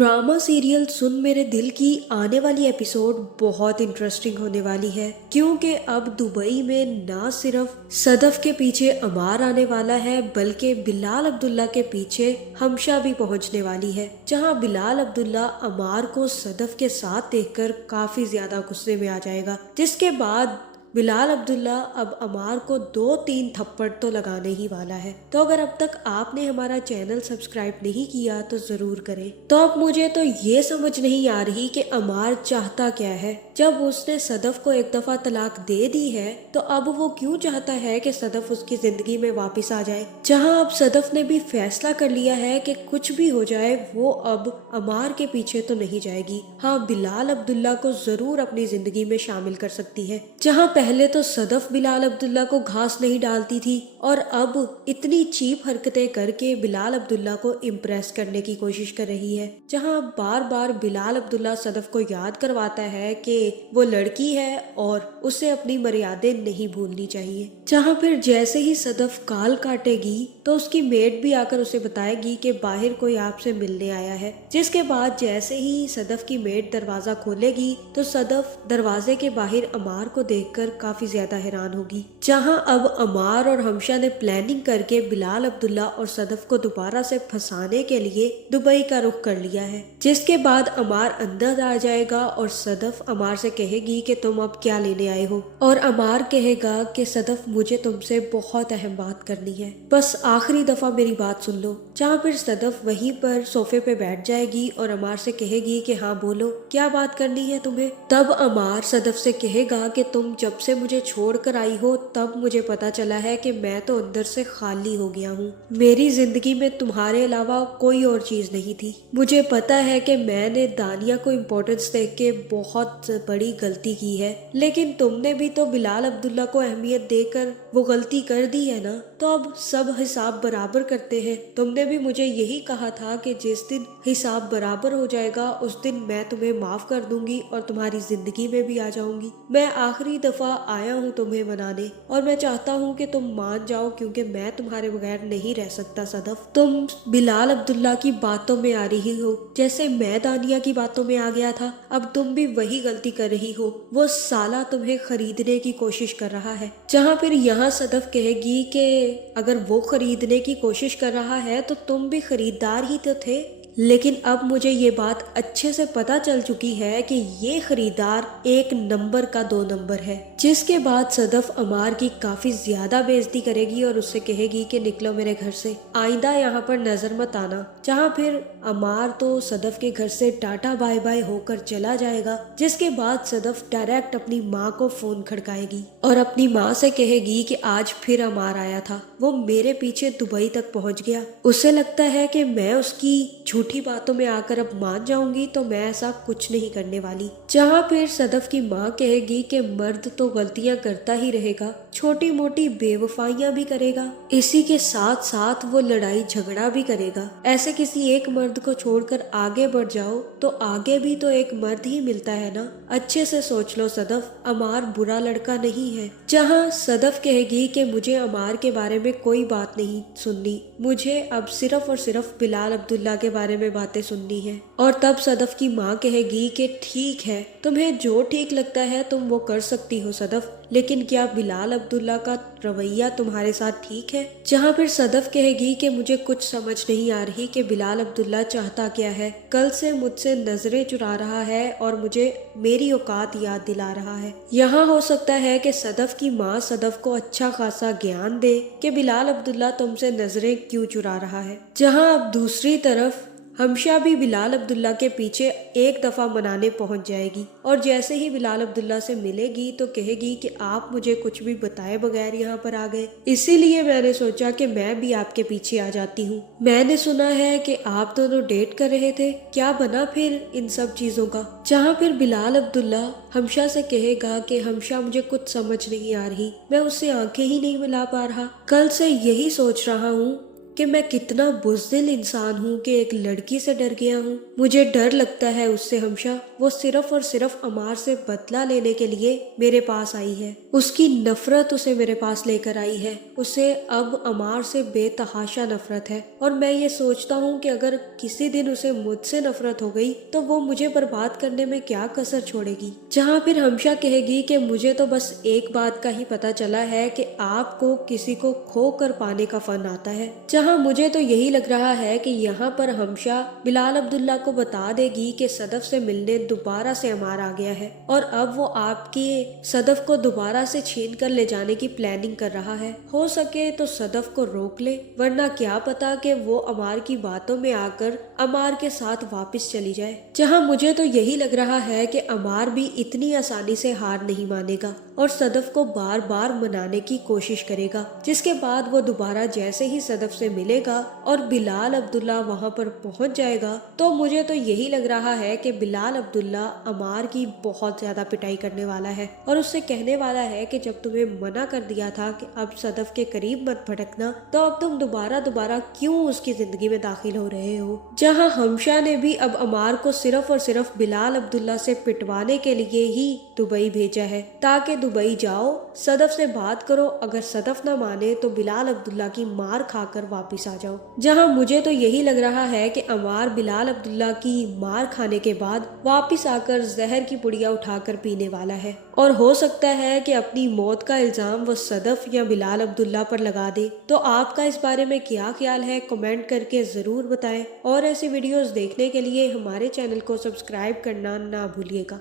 Drama serial सुन मेरे दिल की आने वाली एपिसोड बहुत इंटरेस्टिंग होने वाली है, क्योंकि अब दुबई में ना सिर्फ सदफ के पीछे अमार आने वाला है बल्कि बिलाल अब्दुल्ला के पीछे हमशा भी पहुंचने वाली है। जहां बिलाल अब्दुल्ला अमार को सदफ के साथ देखकर काफी ज्यादा गुस्से में आ जाएगा, जिसके बाद बिलाल अब्दुल्ला अब अमार को 2-3 थप्पड़ तो लगाने ही वाला है। तो अगर अब तक आपने हमारा चैनल सब्सक्राइब नहीं किया तो जरूर करें। तो अब मुझे तो ये समझ नहीं आ रही कि अमार चाहता क्या है। जब उसने सदफ को एक दफा तलाक दे दी है तो अब वो क्यों चाहता है कि सदफ उसकी जिंदगी में वापस आ जाए, जहां अब सदफ ने भी फैसला कर लिया है कि कुछ भी हो जाए वो अब अमार के पीछे तो नहीं जाएगी। हाँ, बिलाल अब्दुल्ला को जरूर अपनी जिंदगी में शामिल कर सकती है। जहां पहले तो सदफ बिलाल अब्दुल्ला को घास नहीं डालती थी और अब इतनी चीप हरकतें करके बिलाल अब्दुल्ला को इम्प्रेस करने की कोशिश कर रही है। जहां बार बार बिलाल अब्दुल्ला सदफ को याद करवाता है कि वो लड़की है और उसे अपनी मर्यादें नहीं भूलनी चाहिए। जहां फिर जैसे ही सदफ काल काटेगी तो उसकी मेड भी आकर उसे बताएगी कि बाहर कोई आपसे मिलने आया है। जिसके बाद जैसे ही सदफ की मेड दरवाजा खोलेगी तो सदफ दरवाजे के बाहर अमार को देखकर काफी ज्यादा हैरान होगी। जहां अब अमार और हमशा ने प्लानिंग करके बिलाल अब्दुल्ला और सदफ को दोबारा से फंसाने के लिए दुबई का रुख कर लिया है। जिसके बाद अमार अंदर आ जाएगा और सदफ अमार से कहेगी कि तुम अब क्या लेने आए हो, और अमार कहेगा कि सदफ मुझे तुमसे बहुत अहम बात करनी है, बस आखिरी दफा मेरी बात सुन लो। जहाँ फिर सदफ वहीं पर सोफे पे बैठ जाएगी और अमार से कहेगी कि हाँ बोलो, क्या बात करनी है तुम्हें। तब अमार सदफ से कहेगा कि तुम जब से मुझे छोड़कर आई हो तब मुझे पता चला है कि मैं तो अंदर से खाली हो गया हूँ। मेरी जिंदगी में तुम्हारे अलावा कोई और चीज नहीं थी। मुझे पता है कि मैंने दानिया को इम्पोर्टेंस देख के बहुत बड़ी गलती की है, लेकिन तुमने भी तो बिलाल अब्दुल्ला को अहमियत देकर वो गलती कर दी है ना। तो अब सब हिसाब बराबर करते हैं। तुमने भी मुझे यही कहा था कि जिस दिन हिसाब बराबर हो जाएगा उस दिन मैं तुम्हें माफ कर दूंगी और तुम्हारी जिंदगी में भी आ जाऊंगी। मैं आखिरी दफा आया हूँ तुम्हें मनाने और मैं चाहता हूँ कि तुम मान जाओ, क्योंकि मैं तुम्हारे बगैर नहीं रह सकता सदफ। तुम बिलाल अब्दुल्ला की बातों में आ रही हो जैसे मैं दानिया की बातों में आ गया था। अब तुम भी वही गलती कर रही हो। वो साला तुम्हें खरीदने की कोशिश कर रहा है। जहाँ फिर यहाँ सदफ कहेगी कि अगर वो खरीदने की कोशिश कर रहा है तो तुम भी खरीदार ही तो थे, लेकिन अब मुझे ये बात अच्छे से पता चल चुकी है कि ये खरीदार 1 नंबर का 2 नंबर है। जिसके बाद सदफ अमार की काफी ज्यादा बेइज्जती करेगी और उससे कहेगी कि निकलो मेरे घर से, आइंदा यहाँ पर नजर मत आना। जहाँ फिर अमार तो सदफ के घर से टाटा बाय बाय होकर चला जाएगा। जिसके बाद सदफ डायरेक्ट अपनी माँ को फोन खड़काएगी और अपनी माँ से कहेगी कि आज फिर अमार आया था, वो मेरे पीछे दुबई तक पहुँच गया। उसे लगता है कि मैं उसकी झूठी बातों में आकर अब मान जाऊंगी, तो मैं ऐसा कुछ नहीं करने वाली। जहाँ फिर सदफ की माँ कहेगी कि मर्द तो गलतियां करता ही रहेगा, छोटी मोटी बेवफाइयां भी करेगा, इसी के साथ साथ वो लड़ाई झगड़ा भी करेगा। ऐसे किसी एक मर्द को छोड़कर आगे बढ़ जाओ तो आगे भी तो एक मर्द ही मिलता है ना। अच्छे से सोच लो सदफ, अमार बुरा लड़का नहीं है। जहाँ सदफ कहेगी कि मुझे अमार के बारे में कोई बात नहीं सुननी, मुझे अब सिर्फ और सिर्फ बिलाल अब्दुल्ला के बारे में बातें सुननी है। और तब सदफ की माँ कहेगी कि ठीक है, तुम्हें जो ठीक लगता है तुम वो कर सकती हो सदफ, लेकिन क्या बिलाल अब्दुल्ला का रवैया तुम्हारे साथ ठीक है। जहाँ फिर सदफ कहेगी कि मुझे कुछ समझ नहीं आ रही कि बिलाल अब्दुल्ला चाहता क्या है। कल से मुझसे नजरें चुरा रहा है और मुझे मेरी औकात याद दिला रहा है। यहाँ हो सकता है कि सदफ की माँ सदफ को अच्छा खासा ज्ञान दे कि बिलाल अब्दुल्ला तुमसे नजरें क्यों चुरा रहा है। जहाँ अब दूसरी तरफ हमशा भी बिलाल अब्दुल्ला के पीछे एक दफा मनाने पहुंच जाएगी और जैसे ही बिलाल अब्दुल्ला से मिलेगी तो कहेगी कि आप मुझे कुछ भी बताए बगैर यहाँ पर आ गए, इसीलिए मैंने सोचा कि मैं भी आपके पीछे आ जाती हूँ। मैंने सुना है कि आप दोनों डेट कर रहे थे, क्या बना फिर इन सब चीजों का। जहाँ फिर बिलाल अब्दुल्ला हमशा से कहेगा कि हमशा मुझे कुछ समझ नहीं आ रही, मैं उससे आंखें ही नहीं मिला पा रहा, कल से यही सोच रहा हूँ कि मैं कितना बुज़दिल इंसान हूँ कि एक लड़की से डर गया हूँ। मुझे डर लगता है उससे हमेशा, वो सिर्फ और सिर्फ अमार से बदला लेने के लिए मेरे पास आई है। उसकी नफरत उसे मेरे पास लेकर आई है। उसे अब अमार से बेतहाशा नफरत है और मैं ये सोचता हूँ कि अगर किसी दिन उसे मुझसे नफरत हो गई तो वो मुझे बर्बाद करने में क्या कसर छोड़ेगी। जहाँ फिर हमशा कहेगी कि मुझे तो बस एक बात का ही पता चला है कि आपको किसी को खो कर पाने का फन आता है। जहाँ मुझे तो यही लग रहा है कि यहाँ पर हमशा बिलाल अब्दुल्ला को बता देगी कि सदफ से मिलने दोबारा से अमार आ गया है और अब वो आपके सदफ को दोबारा से छीन कर ले जाने की प्लानिंग कर रहा है। हो सके तो सदफ को रोक ले, वरना क्या पता कि वो अमार की बातों में आकर अमार के साथ वापस चली जाए। जहाँ मुझे तो यही लग रहा है कि अमार भी इतनी आसानी से हार नहीं मानेगा और सदफ को बार बार मनाने की कोशिश करेगा, जिसके बाद वो दोबारा जैसे ही सदफ से मिलेगा और बिलाल अब्दुल्ला वहाँ पर पहुँच जाएगा तो मुझे तो यही लग रहा है कि बिलाल अब्दुल्ला अमार की बहुत ज्यादा पिटाई करने वाला है और उससे कहने वाला है कि जब तुम्हें मना कर दिया था कि अब सदफ के करीब मत भटकना, तो अब तुम दोबारा क्यों उसकी जिंदगी में दाखिल हो रहे हो। जहाँ हमशा ने भी अब अमार को सिर्फ और सिर्फ बिलाल अब्दुल्ला से पिटवाने के लिए ही दुबई भेजा है, ताकि दुबई जाओ, सदफ से बात करो, अगर सदफ ना माने तो बिलाल अब्दुल्ला की मार खाकर वापस आ जाओ। जहाँ मुझे तो यही लग रहा है कि अमार बिलाल अब्दुल्ला की मार खाने के बाद वापस आकर जहर की पुड़िया उठाकर पीने वाला है और हो सकता है कि अपनी मौत का इल्जाम वो सदफ या बिलाल अब्दुल्ला पर लगा दे। तो आपका इस बारे में क्या ख्याल है, कमेंट करके जरूर बताएं और ऐसी वीडियोस देखने के लिए हमारे चैनल को सब्सक्राइब करना ना भूलिएगा।